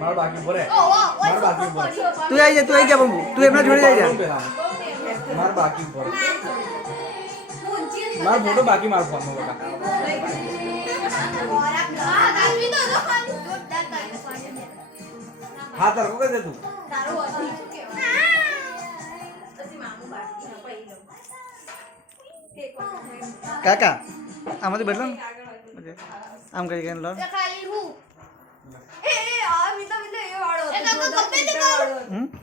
માર બાકી ઉપર હે માર બાકી ઉપર તું આવી જા બંબુ તું એમના જોડે જઈ જા માર બાકી ઉપર માર ફોટો બાકી માર ફોનમાં બકા હા તાર કો દે તું કાકા આમાંથી બેઠો ને આમ કરી કે લો ખાલી હું એ આ મિતા મિતા એ વાળો એ કાકા ગમે તે કર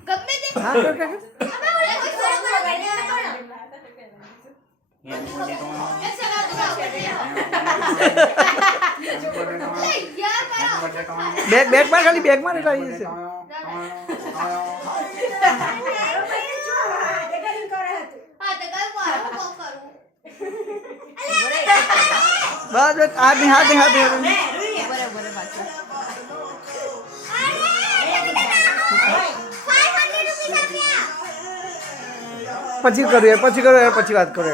ગમે તે હા કર કાકા બેગ માં ખાલી બેગ માં લઈ જશે બસ બસ હાથ પછી કરું યાર પછી વાત કરો